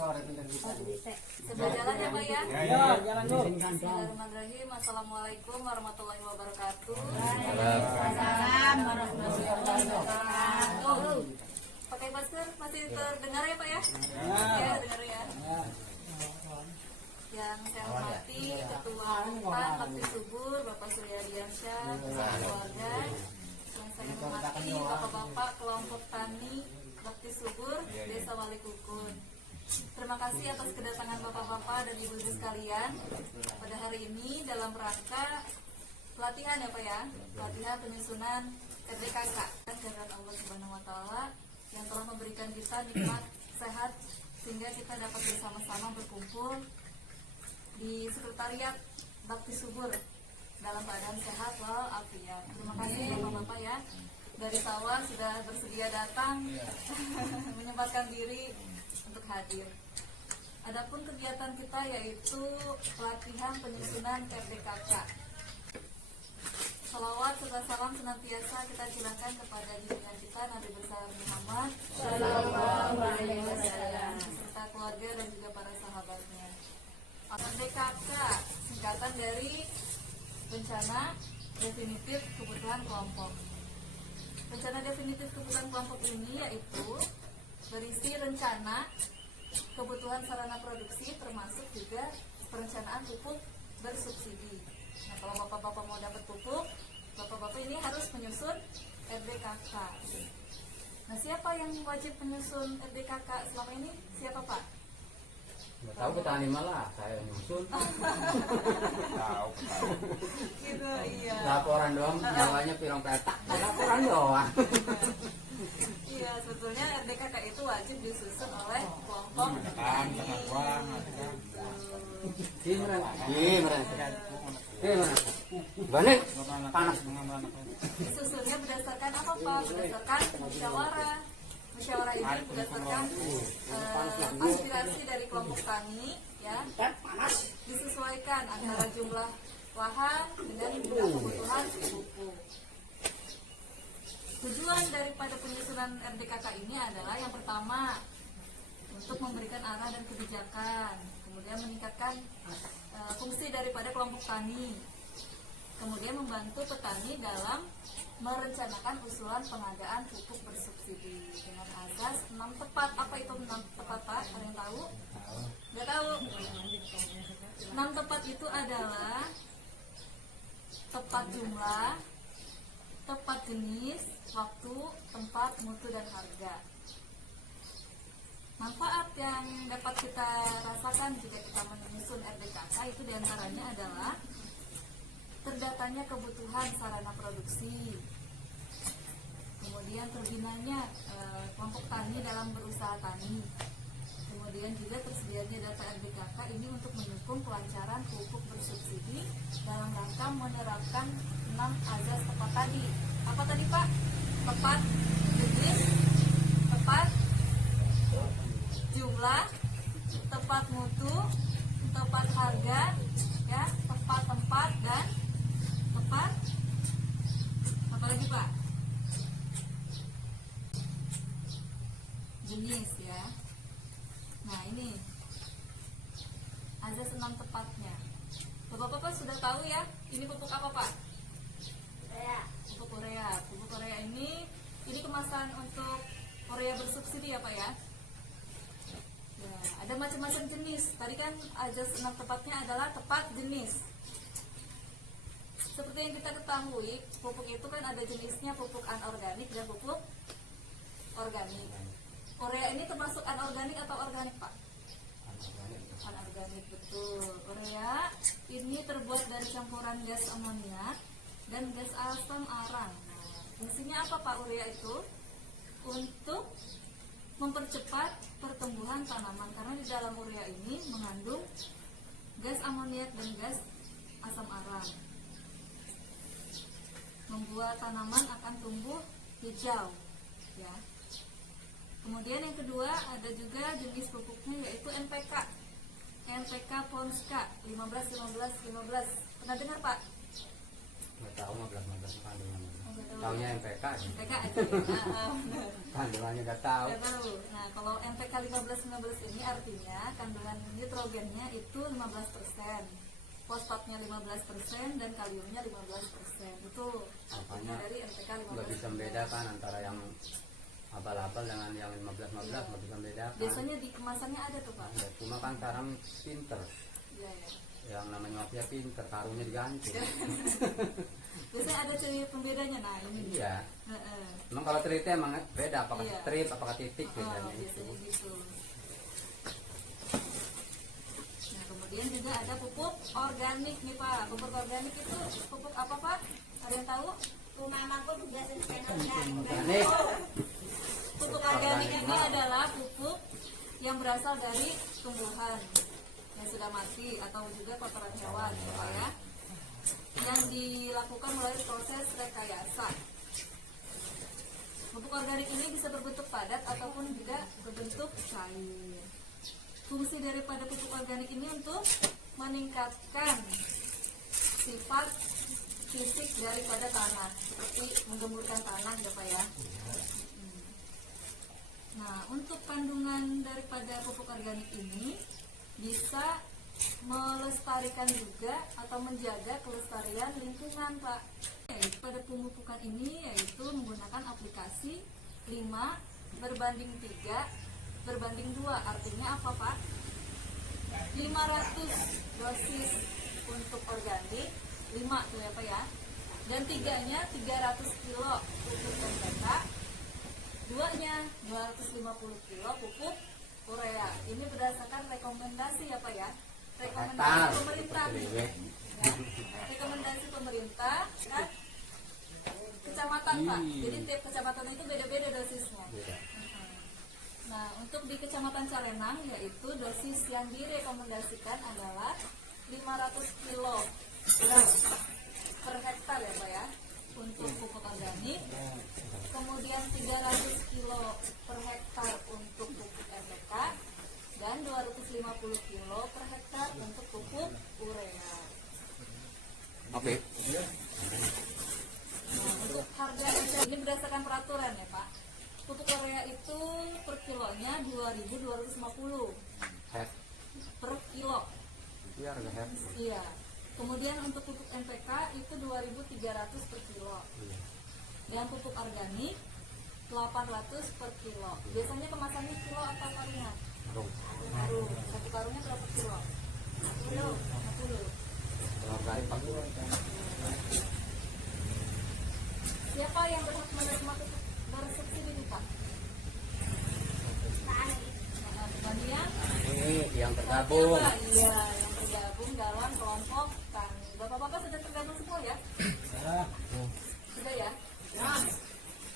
Sebelah jalan ya Pak ya? Ya, jalan dulu. Bismillahirrahmanirrahim. Assalamualaikum warahmatullahi wabarakatuh. Waalaikumsalam warahmatullahi wabarakatuh. Pakai masker masih terdengar ya Pak ya? Ya, dengar ya. Yang saya hormati Ketua Umpan Bakti Subur Bapak Surya Diansyah beserta keluarga. Yang saya hormati Bapak-bapak kelompok tani Bakti Subur Desa Walikukun. Terima kasih atas kedatangan bapak-bapak dan ibu-ibu sekalian pada hari ini dalam rangka pelatihan ya Pak ya, pelatihan penyusunan RDKK. Kehadiran Allah Subhanahu Wa Taala yang telah memberikan kita nikmat sehat sehingga kita dapat bersama-sama berkumpul di sekretariat Bakti Subur dalam keadaan sehat walafiat. Terima kasih bapak-bapak ya, dari Sawah sudah bersedia datang menyempatkan diri untuk hadir. Adapun kegiatan kita yaitu pelatihan penyusunan RDKK. Salawat serta salam senantiasa kita curahkan kepada junjungan kita Nabi besar Muhammad Sallallahu Alaihi Wasallam serta keluarga dan juga para sahabatnya. RDKK singkatan dari Rencana Definitif Kebutuhan Kelompok. Rencana Definitif Kebutuhan Kelompok ini yaitu berisi rencana kebutuhan sarana produksi termasuk juga perencanaan pupuk bersubsidi. Nah, kalau bapak-bapak mau dapat pupuk, bapak-bapak ini harus menyusun RDKK. Nah, siapa yang wajib menyusun RDKK selama ini? Siapa Pak? Nggak tahu petani malah saya nyusun. Tahu. Gitu, iya. Laporan doang, bawahnya pirong petak. Laporan doang. Iya, sebetulnya RDKK itu wajib disusun oleh kelompok tani. Gimana? Balik panas. Disusunnya berdasarkan apa Pak? Berdasarkan musyawarah. Musyawarah ini berdasarkan aspirasi dari kelompok tani, ya, disesuaikan antara jumlah lahan dengan jumlah kebutuhan pupuk. Tujuan daripada penyusunan RDKK ini adalah yang pertama untuk memberikan arah dan kebijakan, kemudian meningkatkan fungsi daripada kelompok tani, kemudian membantu petani dalam merencanakan usulan pengadaan pupuk bersubsidi dengan azas 6 tepat. Apa itu 6 tepat Pak? Ada yang tahu? Nggak tahu? 6 tepat itu adalah tepat jumlah, tepat jenis, waktu, tempat, mutu, dan harga. Manfaat yang dapat kita rasakan jika kita menyusun RDKK itu diantaranya adalah terdatanya kebutuhan sarana produksi, kemudian terbinanya kelompok tani dalam berusaha tani, kemudian juga tersedianya data RDKK ini untuk mendukung kelancaran pupuk bersubsidi dalam rangka menerapkan 6 azas tepat tadi. Apa tadi Pak? Tepat jenis, tepat jumlah, tepat mutu, tepat harga, ya, tepat tempat, dan tepat apa lagi Pak? Jenis, ya. Nah, ini azas 6 tepatnya. Bapak-bapak sudah tahu ya, ini pupuk apa Pak? Pupuk urea. Pupuk urea ini kemasan untuk urea bersubsidi ya Pak ya. Ya, ada macam-macam jenis. Tadi kan azas 6 tepatnya adalah tepat jenis. Seperti yang kita ketahui, pupuk itu kan ada jenisnya pupuk anorganik dan pupuk organik. Urea ini termasuk anorganik atau organik Pak? Anorganik, betul. Urea ini terbuat dari campuran gas amonia dan gas asam arang. Nah, fungsinya apa Pak urea itu? Untuk mempercepat pertumbuhan tanaman, karena di dalam urea ini mengandung gas amoniak dan gas asam arang, membuat tanaman akan tumbuh hijau, ya. Kemudian yang kedua ada juga jenis pupuknya yaitu NPK. NPK Ponska 15-15-15. Pernah dengar Pak? Nggak tahu 15 kandungan. Oh, nggak tahu. Taunya MPK. MPK aja ya. Benar. Kandungannya nggak tahu. Nggak tahu. Nah, kalau MPK 15-15 ini artinya kandungan nitrogennya itu 15%, fosfatnya 15% dan kaliumnya 15%. Itu Makanya dari MPK 15%. nggak bisa membedakan antara yang abal-abal dengan yang 15-15, nggak bisa membedakan. Biasanya di kemasannya ada tuh, Pak. Ya, cuma kan sekarang pinter, Iya, ya. yang namanya mafia pinter, karungnya diganti. Biasanya ada ciri pembedanya. Nah, ini. Iya. Heeh. Emang kalau teliti emang beda, apakah Iya. strip, apakah titik Oh, bedanya itu. biasanya gitu. Nah, kemudian juga ada pupuk organik nih, Pak. Pupuk organik itu pupuk apa, Pak? Ada yang tahu? Mamaku juga sering Organik. Pupuk organik ini adalah pupuk yang berasal dari tumbuhan yang sudah mati atau juga kotoran hewan, ya, yang dilakukan melalui proses rekayasa. Pupuk organik ini bisa berbentuk padat ataupun juga berbentuk cair. Fungsi daripada pupuk organik ini untuk meningkatkan sifat fisik daripada tanah, seperti menggemburkan tanah, ya Pak ya. Nah, untuk kandungan daripada pupuk organik ini bisa melestarikan juga atau menjaga kelestarian lingkungan, Pak. Pada pemupukan ini yaitu menggunakan aplikasi 5:3/2. Artinya apa, Pak? 500 dosis untuk organik, 5 tuh ya Pak ya. Dan 3-nya 300 kilo pupuk NPK, 2-nya 250 kilo pupuk urea. Ini berdasarkan rekomendasi ya Pak ya. Rekomendasi pemerintah. Ya. Rekomendasi pemerintah kan? Kecamatan Pak. Jadi tiap kecamatan itu beda-beda dosisnya. Nah, untuk di Kecamatan Carenang yaitu dosis yang direkomendasikan adalah 500 kilo per hektar ya Pak ya untuk pupuk organik, kemudian 300 kilo per hektar untuk pupuk NPK dan 250 kilo per hektar untuk pupuk urea. Oke. Nah, untuk harga ini berdasarkan peraturan ya Pak. Pupuk urea itu per kilonya 2.250 per kilo. Iya, harga head. Iya. Kemudian untuk pupuk NPK itu 2.300 per kilo. Dan pupuk organik 800 per kilo. Biasanya kemasannya kilo atau karungan? Karung. Satu karungnya berapa kilo? 50. Organik 40. Siapa yang berhak menerima pupuk bersubsidi nih Pak? Petani Yang tergabung. Iya, yang tergabung dalam kelompok tani. Bapak-bapak sudah tergabung semua ya? Sudah ya?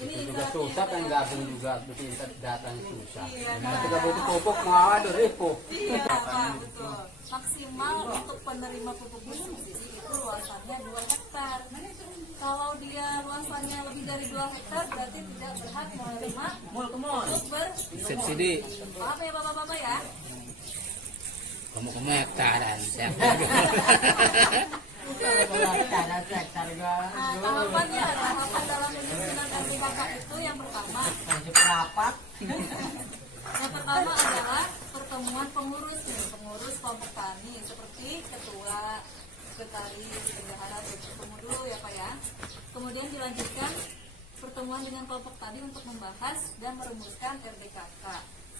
Ini Itu juga ibaratnya susah kan adalah- gabung juga bikin datanya susah. Iya, Nah, nah. kita butuh pupuk mau ada ribu. Iya Pak, betul. Maksimal untuk penerima pupuk bersubsidi itu luasannya 2 hektar. Kalau dia luasannya lebih dari 2 hektar berarti tidak berhak menerima pupuk bersubsidi. Paham ya Bapak-bapak ya? Kamu hektaran. Tahapannya, tahapan dalam penyusunan RPKK itu yang pertama. Yang pertama adalah pertemuan pengurus nih, pengurus kelompok tani seperti ketua, sekretaris, bendahara, bertemu dulu ya Pak ya. Kemudian dilanjutkan pertemuan dengan kelompok tani untuk membahas dan merumuskan RDKK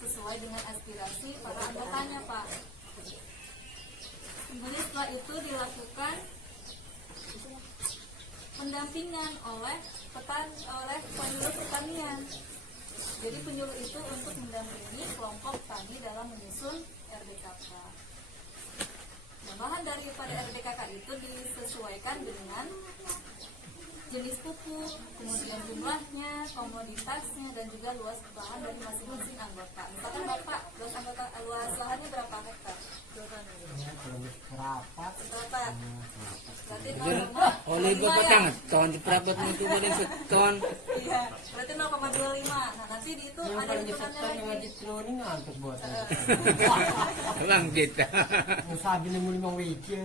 sesuai dengan aspirasi para anggotanya Pak. Kemudian setelah itu dilakukan pendampingan oleh penyuluh pertanian. Jadi penyuluh itu untuk mendampingi kelompok tani dalam menyusun RDKK. Nah, bahan daripada RDKK itu disesuaikan dengan jenis pupuk, kemudian jumlahnya, komoditasnya, dan juga luas lahan dari masing-masing anggota. Misalkan Bapak, luas lahannya berapa hektar? Berapa? Berarti Oleh bapak tangan, ton diperabot itu boleh seton. Iya, berarti 0,25. Nah, nanti di itu ada hitungannya lagi. Bang kita. Sabi na mo limang wiki.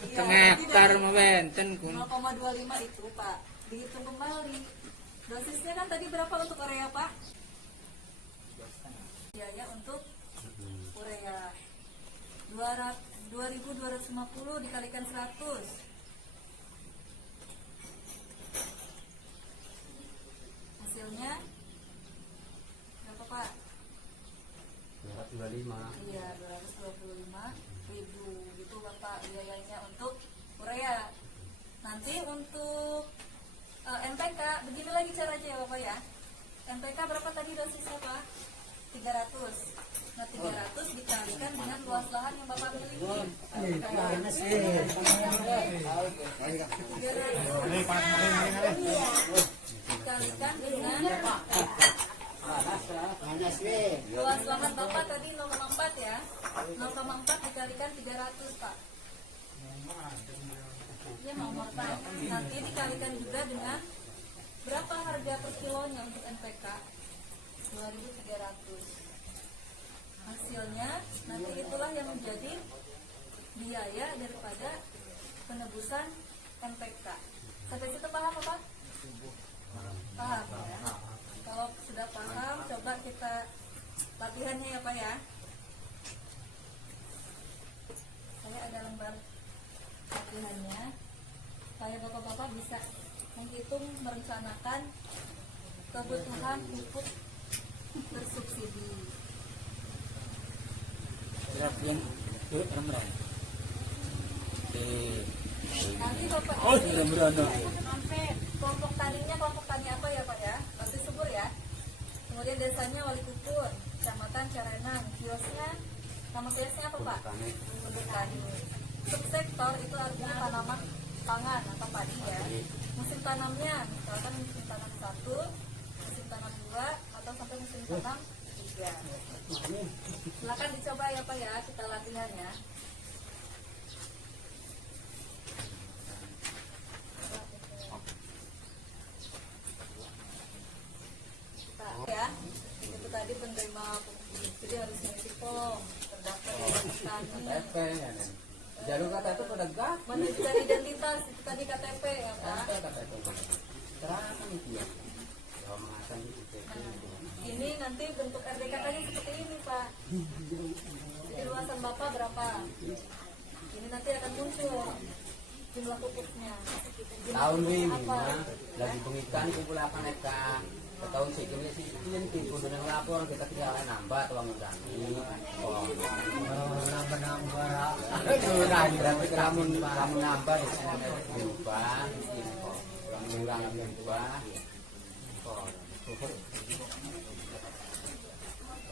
Setengah hektar mah benten kun. 0,25 itu Pak. Dihitung kembali. Dosisnya kan tadi berapa untuk urea Pak? Biaya untuk urea 2.250 dikalikan 100. Hasilnya berapa Pak? 225. Iya, 225.000 gitu Bapak biayanya untuk urea. Nanti untuk NPK, begini lagi caranya ya Bapak ya. NPK berapa tadi dosisnya Pak? 300. Nah 300 dikalikan dengan luas lahan yang Bapak miliki. 300 dikalikan dengan luas lahan Bapak tadi 0,4 ya. 0,4 dikalikan 300 Pak. Ini nomor Pak. Nanti dikalikan juga dengan berapa harga per kilonya untuk NPK? 2.300. Hasilnya nanti itulah yang menjadi biaya daripada penebusan NPK. Sampai situ paham Pak? Paham ya? Kalau sudah paham, coba kita latihannya ya Pak ya. Saya ada lembar latihannya. Supaya Bapak-Bapak bisa menghitung, merencanakan kebutuhan pupuk bersubsidi. Rapian ramai. Nanti Bapak Oh, sudah berada. kelompok tani apa ya Pak ya? Pasti subur ya. Kemudian desanya Wali Kukun, Kecamatan Carenang. Kiosnya, nama kiosnya apa Pak? Untuk tani. Subsektor itu artinya tanaman pangan atau padi ya. Musim tanamnya, misalkan musim tanam 1, musim tanam 2, atau sampai musim tanam 3. Silakan dicoba ya Pak ya, kita latihan ya. Ya, itu tadi penerima pupuk, jadi harus mengisi form terdaftar di tani, KTP ya nen. Jalur KTP pada gak. menunjukkan identitas itu tadi KTP ya Pak. KTP. Terang itu ya. Kalau mengasan itu. Ini nanti bentuk RDKK-nya seperti ini Pak. Jadi luasan Bapak berapa? Ini nanti akan muncul jumlah pupuknya. Tahun ini apa? lagi pengikan kumpulakan eka. Tahun segini sih yang tipu dengan lapor kita tidak nambah tuang udani. Oh, nambah. Aduh, tapi kamu nambah ya berubah. Mengurangi berubah.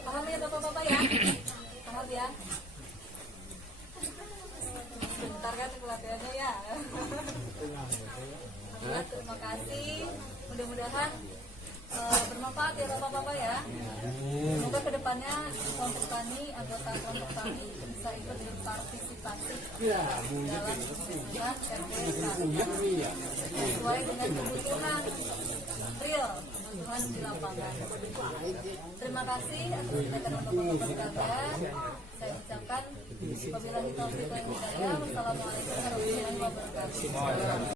Paham ya Bapak-Bapak ya? Paham ya? Bentar kan pelatihannya ya. Ya, terima kasih. Mudah-mudahan bermanfaat ya Bapak-Bapak ya. Semoga kedepannya kelompok tani, anggota kelompok tani bisa ikut berpartisipasi dalam penyusunan RDKK sesuai dengan kebutuhan real, kebutuhan di lapangan. Terima kasih atas tindakan Bapak-Bapak sekalian. Saya ucapkan wabillahi taufiq wal hidayah. Wassalamualaikum warahmatullahi wabarakatuh.